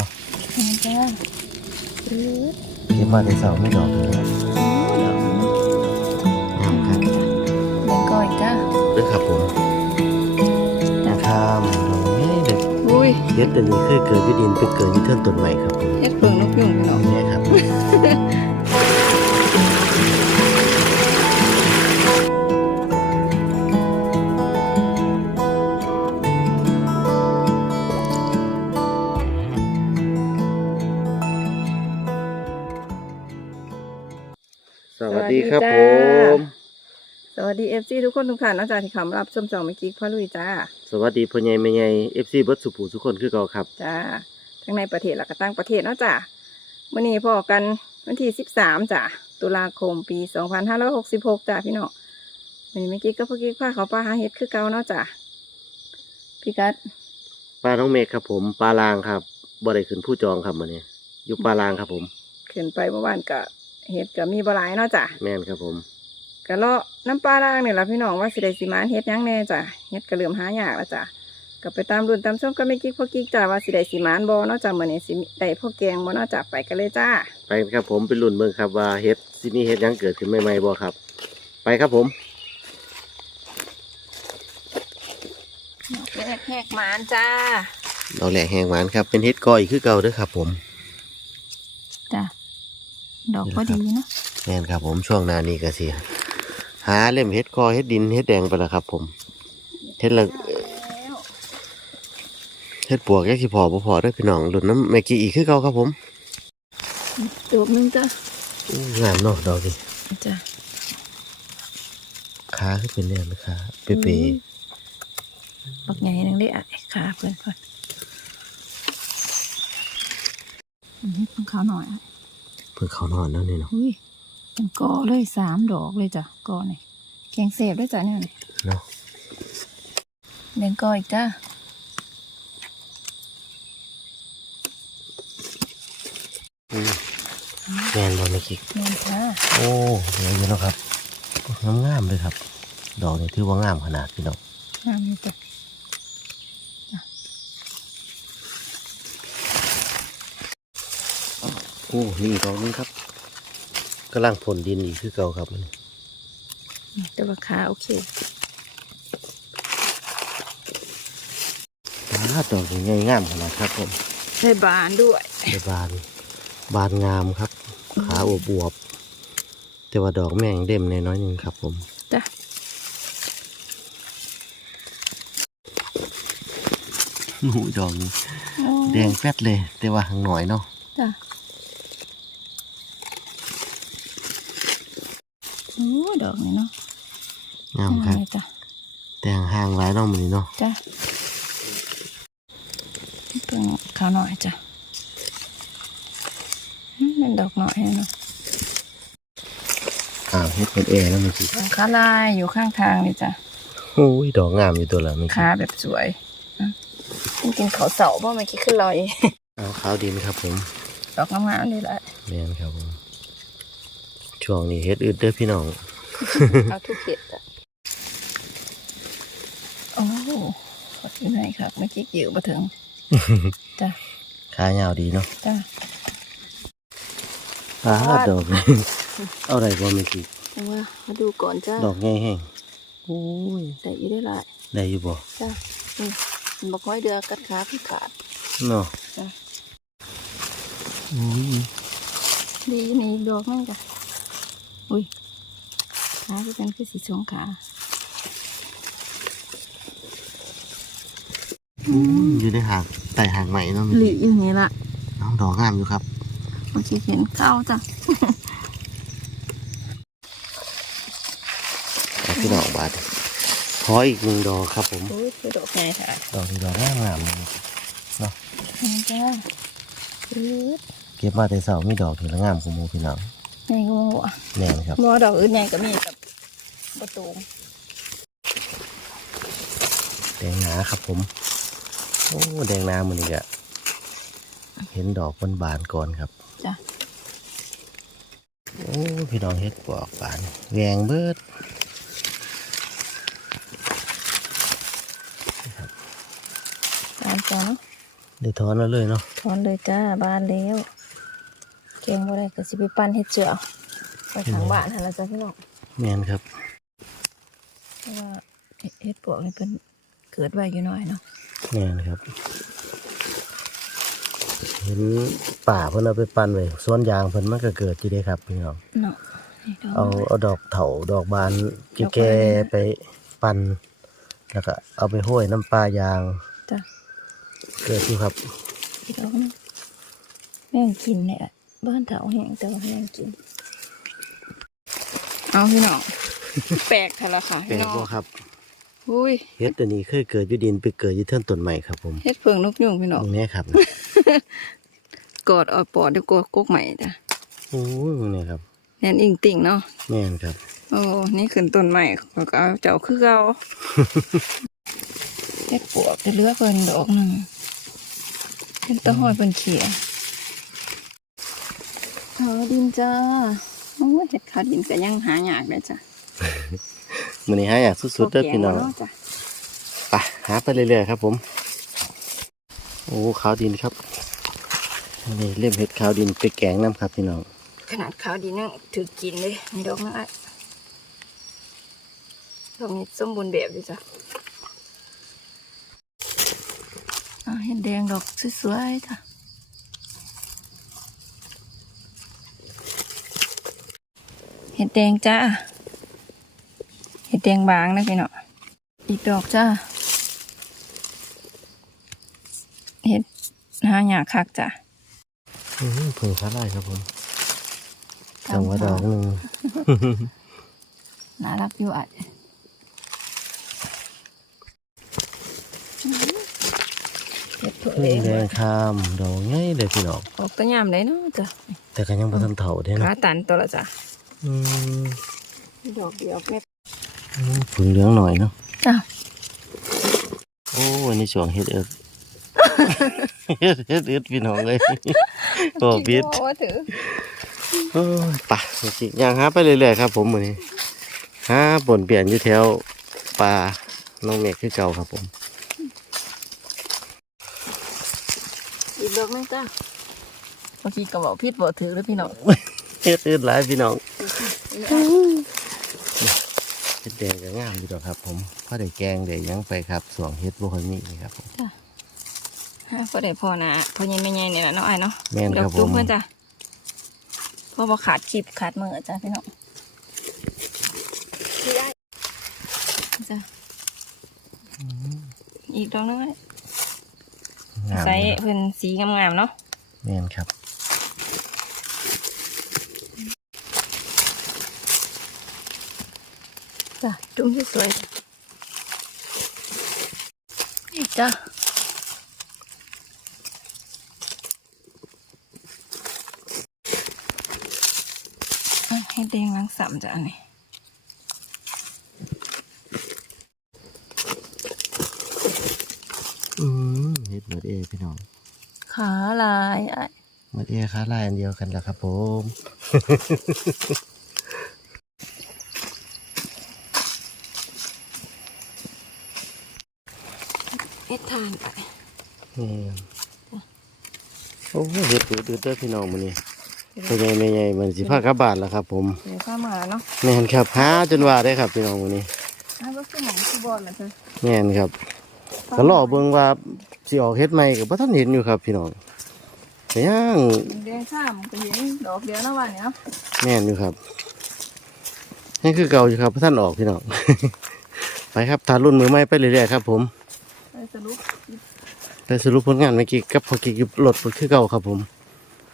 นาะนี่จ้าอือเก็บมาแต่เสาไม่ดอกเลยนะงามครับเลี้ยงก้อยจ้าเด้อครับผมนะครับดอกนี้เด็ดอุ้ยเฮ็ดตัวนี้คือเกิดวิดินเป็นเกิดวิเทิงต้นใหม่ครับผมเฮ็ดเพิ่งนกยุงพี่น้องเนี่ยครับ ครับผมสวัสดีเอฟซีทุกคนทุกท่านนะจ๊ะที่เข้ามารับชมจองเมื่อกี้พ่อลุยจ้า สวัสดีพ่อใหญ่แม่ใหญ่ FC เบิร์ดสุภูทุกคนคือเก่าครับ จ้า ทั้งในประเทศและก็ต่างประเทศเนาะจ้าวันนี้พอกันวันที่สิบสามจ้ะตุลาคมปีสองพันห้าร้อยหกสิบหกจ้าพี่น้องวันนี้เมื่อกี้ก็พ่อกี้พาเขาปลาหาเห็ดคือเก่าเนาะจ้าพี่กัดปลาน้องเมฆครับผม ปลาลางครับบ่ได้ขึ้นผู้จองครับมื้อนี้อยู่ปลาลางครับผม ขึ้นไปเมื่อวานก็ เห็ดก็มีบหลายเนาะจ้าแม่นครับผมก็เลาะน้ำปลาล่างเนี่ยละพี่น้องว่าสิได้สิมานเฮ็ดหยังแน่จ้ะเฮ็ดก็เริ่มหายากแล้วจ้ะก็ไปตามรุ่นตามช่วงก็ไม่กิ๊กพ่อกิ๊กจ้ะว่าสิได้สิมานบ่เนาะจ้ะมื้อนี้สิได้พ่อแกงบ่เนาะจ้ะไปกันเลยจ้า ไปกันครับผมเป็นรุ่นเมืองครับว่าเฮ็ดสิมีเฮ็ดหยังเกิดขึ้นใหม่ๆบ่ครับ ไปครับผมแหกแหกหมานจ้า เราแหลกแหงหวานครับเป็นเฮ็ดก้อยคือเก่าเด้อครับผม จ้ะ ดอกก็ดีเนาะแม่นครับ ผมช่วงหน้านี้ก็สิหาเล่มเฮ็ดกอเฮ็ดดินเฮ็ดแดงไปแล้วครับ ผมเฮ็ดละเฮ็ดปวกแยกสิพอบ่พอเด้อพี่น้องรุ่นน้ำแม่กี้อีกคือเก่าครับผมดอกหนึงจ้ะอู้งามเนาะดอกนี้จ้ะขาคือเป็นแนวนะคะเป๊ะบักใหญ่นึงได้อะขาเพื่อนเพื่อนอืมของเขาหน่อยอะๆเพื่อเขานอนแล้วนี่เนาะอุ้ยเป็นกอเลยสามดอกเลยจ้ะกอนี่แกงเสพด้วยจ้ะเนี่ยนี่เนาะเลี้ยงกออีกจ้าอืมแม่นบ่แม่กี้เลี้ยงจ้าโอ้เหลืออยู่เนาะครับงามๆเลยครับ ดอกนี้ถือว่างามขนาดพี่น้องงามเลยจ้ะ โอ้นี่ดอกนึงครับกำลังผลดินอีกคือเก่าครับมันแต่ว่าขาโอเคปลาดอกนี้งามขนาดครับผมได้บานด้วยใบบาน บานงามครับ ขาอวบวบๆแต่ว่าดอกแม่งเด่มในน้อยๆหนึงครับผมจ้ะหูดอกนี้แดงแป๊ดเลย แต่ว่าหางหน่อยเนาะจ้ะ โอ้ดอกนี่เนาะงามครับเลยจ้ะแต่งห่างหลายเน้องมันนี้เนาะจ้ะเพิ่งขาวหน่อยจ้ะอืมเป็นดอกหน่อยเนาะอ่าวเฮ็ดเป็นแอร์แล้วมันสิดอกขาลายอยู่ข้างทางนี่จ้ะโอ้ยดอกงามอยู่ตัวละมันสิขาแบบสวยอืมจริงๆเขาเสาบ่เมื่อกี้ขึ้นลอยเอาขาวดินครับผม ดอกงามๆนี่แหละแม่นครับผม ช่วงนี้เฮ็ดอึดเด้อพี่น้อง เอาทุกเห็ดจ้ะโอ้ขอดอยู่ไหนครับเมื่อกี้กิ่วมาถึง จ้ะขายาวดีเนาะจ้ะปลาว่าดอกเอาอะไรบ่มีกี่เอาว่ามาดูก่อนจ้าดอกใหญ่แห้งโอ้ยแต่อยู่ได้หลายได้อยู่บ่จ้าอืมมันบอกห้อยเดือกัดขาพี่ขาดเนาะจ้ะโอ้ยดีนี่อีกดอกนึงจ้ะ อุ้ยขาคือเป็นคือสีสองขาอืมอยู่ในหางใต้หางใหม่เนาะมีหลีอย่างนี้ละน้องดอกงามอยู่ครับเมื่อกี้เห็นเก้าจ้ะเอาพี่น้องบาดขออีกหนึ่งดอกครับผมอุ้ยคือดอกใหญ่ค่ะดอกนี้ดอกงามงามๆเลยเนาะนี่จ้าอือเก็บมาแต่เสามีดอกถือละงามของหมูพี่น้อง ใหญ่กว่าหมูอะแน่นครับหมอดอกอื่นใหญ่ก็มีกับประตูแดงหนาครับผมโอ้แดงหนามันนี่อะเห็นดอกบนบานก่อนครับจ้ะโอ้พี่น้องเฮ็ดปอกบานแหวงเบิดตามจ้าเนาะได้ถอนแล้วเลยเนาะถอนเลยจ้าบ้านแล้ว แกงบ่ได้ก็สิไปปั้นเฮ็ดเจือไปทางบ้านหั่นล่ะจ้ะพี่น้องแม่นครับเพราะว่าเฮ็ดเฮ็ดปวกนี่เพิ่นเกิดไว้อยู่น้อยเนาะแม่นครับ เห็นป่าเพิ่นเอาไปปั่นไว้สวนยางเพิ่นมันก็เกิดอยู่เด้ครับพี่น้องเนาะนี่ดอกเอาเอาดอกเถาดอกบานแก่ๆไปปั่นแล้วก็เอาไปห้อยน้ำปลายางจ้ะเกิดอยู่ครับนี่ดอกนึงแม่งกินเนี่ย บ้านเถาแห้งแต่ว่าแม่งกิน เอาพี่น้อง แปลกค่ะละค่ะแปลพี่กน้องบ่ครับอุ้ยเฮ็ดตัวนี้เคยเกิดอยู่ดินไปเกิดอยู่เทิงต้นใหม่ครับผมเฮ็ดเพิงนกยุงพี่น้องนี่ครับกอดเอาปอดด้วยกกกใหม่จ้ะโอ้ยนี่ครับแน่นอิงติ่งเนาะ แม่นครับโอ้ นี่ขึ้นต้นใหม่เขาก็เอาเจ้าคือเก่า เฮ็ดปวกจะเหลือเพิ่นดอกหนึ่งเป็นตะหอยเป็นเขีย ขาวดินจ้าโอ้ยเห็ดขาวดินก็ยังหายากเลยจ้ะมื้อนี้หาอยากสุดๆเด้อพี่น้องบ่แกบ่เาะจ้ะไปหาไปเรื่อยๆครับ ผม โอ้ขาวดินครับนี่เล่มเห็ดขาวดินไปแกงน้ำครับพี่น้องขนาดขาวดินยังถือกินเลยมีดอกน้อยดอกนี้สมบูรณ์แบบเลยจ้ะอ่าเห็ดแดงดอกสวยๆจ้ะ ห็ดแดงจ้าเห็ดแดงบางนะพี่เนาะอีกดอกจ้าเห็ดหาหยาคักจ้ะอื้อหือเพิ่งขาไล่ครับผมจังหวะดอกหนึงน่ารักอยู่อะเห็ดเผือกเพิ่งแดงคามดอกง่ายเลยพี่น้องออกตัวยามเลยเนาะจ้ะแต่ก็ยังบ่ทันเฒ่าเด้ขาเนาะตันตัวละจ้ะอืม ดอกเดียวแม่อืมผึ่งเหลืองหน่อยเนาะจ้ะโอ้วันนี้สวงเฮ็ดเอิดเฮ็ดเฮ็ดเอิดพี่น้องเลยโอ้บิดโอ้ถือโอ้ยไปสิย่างหาไปเรื่อยๆครับผมมื้อนี้หาบ่นเปลี่ยนอยู่แถวป่าน้องเมฆคือเก่าครับผมอีกดอกหนึงจ้ะบางทีก็บอกพิษบอกถือเลยพี่น้องเฮ็ดอื่นหลายพี่น้อง เฮ็ดแดงก็งามอยู่ดอกครับ ผมพอได้แกงได้หยังไปครับสวงเฮ็ดบ่ค่อยมีนี่ครับผม ฮะพอได้พอนะพอยังไม่ใหญ่เนี่ยแหละเนาะไอ้เนาะแม่นดคอรักบจุ้มผม เพื่อนจ้ะเพราะว่าขาดคลิปขาดมือจ้ะพี่น้องที่ได้จ้ะอีกดอกหนึงไอ้งามใส่อยู่เพิ่นสีงามๆเนาะ แม่นครับ จ้ะจุ้มที่สวยนี่จ้ะอะให้แดงล้างสามจ้ะอันนี้อืมเฮ็ดหมดเอพี่น้องขาลายไอ้หมดเอขาลายอันเดียวกันแหละครับผม เอ็ดทานไอ้นี่โอ้เฮ็ดดูดูเด้อพี่น้องมื้อนี้ตัวใหญ่แม่ใหญ่มันสิพากลับบ้านแล้วครับ ผมเดี๋ยวข้ามาแล้วเนาะแม่นครับหาจนว่าได้ครับพี่น้องมื้อนี้อ้าวก็คือหมองคือบอลนะเธอแม่นครับก็รอเบิ่งว่าสิออกเฮ็ดใหม่ก็บ่ทันเห็นอยู่ครับ พี่น้องแต่ยังแดงข้ามก็เห็นดอกเดียวนะวันเนี้ยแม่นอยู่ครับนี่คือเก่าอยู่ครับบ่ทันออกพี่น้องไปครับทานรุ่นมือใหม่ไปเรื่อยๆครับ ผม ไปสรุปไปสรุปผลงานเมื่อกี้กับพอกี้กับรถคือเก่าครับผม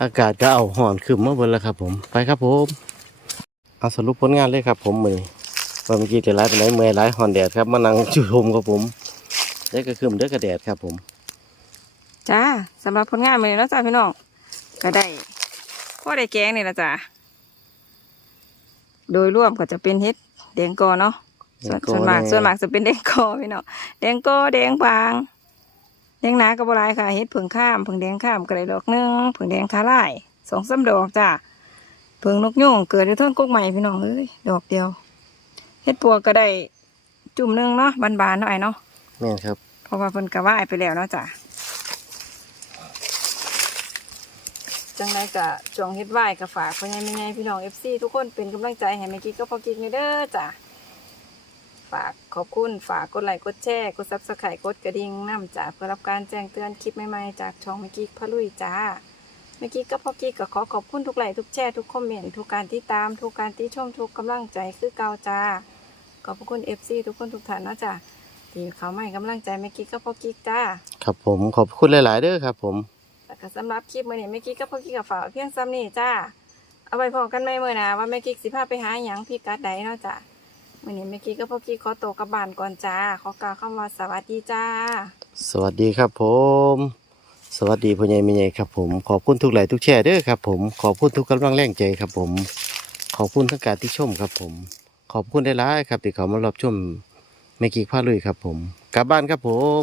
อากาศก็เอาห่อนขึ้นมาเบิดแล้วครับ ผมไปครับผมเอาสรุปผลงานเลยครับผมมื้อนี้ว่าเมื่อกี้จะไล่ไปไหนเมื่อยไล่ห่อนแดดครับมานั่งจุชมครับผมเด็กก็คืมเด็กก็แดดครับผม จ้าสำหรับผลงานมาเลยแล้วจ้าพี่น้องก็ได้พ่อได้แกงนี่ละจ้าโดยรวมก็จะเป็นเฮ็ดแดงกอเนาะ ส่วนส่วนมากส่วนมากจะเป็นแดงกอพี่น้องแดงกอแดงบางแดงหนาก็บ่หลายค่ะเฮ็ดผึ่งข้ามผึ่งแดงข้ามก็ได้ดอกหนึงผึ่งแดงขาลายสองสามดอกจ้าผึ่งนกยุงเกิดในต้นกกใหม่พี่น้องเอ้ยดอกเดียวเฮ็ดปัวก็ได้จุ่มหนึงเนาะบานๆเนาะไอ้เนาะแม่นครับเพราะว่าเพิ่นกะว่ายไปแล้วเนาะจ้ะจังไดก็ช่วงเฮ็ดไหวก็ฝากพ่อใหญ่แม่ใหญ่พี่น้อง FC ทุกคนเป็นกำลังใจให้แม่กิ๊กกับพ่อกิ๊กในเด้อจ้ะ ฝากขอบคุณฝากกดไลค์กดแชร์กด Subscribe กดกระดิ่งนำจ้ะเพื่อรับการแจ้งเตือนคลิปใหม่ๆจากช่องแม่กิ๊กพะลุยจ้าแม่กิ๊กกับพ่อกิ๊กก็ขอขอบคุณทุกไลค์ทุกแชร์ทุกคอมเมนต์ทุกการติดตามทุกการติชมทุกกำลังใจคือเก่าจ้าขอบพระคุณ FC ทุกคนทุกท่านเนาะจ้ะที่เขามาให้กำลังใจแม่กิ๊กกับพ่อกิ๊กจ้าครับผมขอบคุณหลาย ๆ เด้อครับ ผมแล้วก็สำหรับคลิปมื้อนี้แม่กิ๊กกับพ่อกิ๊กกับฝากไว้เพียงซ้ำนี้จ้าเอาไว้พอกันไหมมื้อหน้าว่าแม่กิ๊กสิพาไปหาหยังพี่กัดใดเนาะจ้า มื้อนี้เม่กิ๊กกับพ่อกิ๊กขอตัวกลับบ้านก่อนจ้า ขอกล่าวคำว่าสวัสดีจ้า สวัสดีครับผม สวัสดีพ่อใหญ่แม่ใหญ่ครับผมขอบคุณทุกไลค์ทุกแชร์เด้อครับผมขอบคุณทุกกำลังแรงใจครับผม ขอบคุณทั้งการที่ชมครับผม ขอบคุณได้ร้ายๆครับที่เขามารับชมเม่กีพาลุยครับผม กลับบ้านครับผม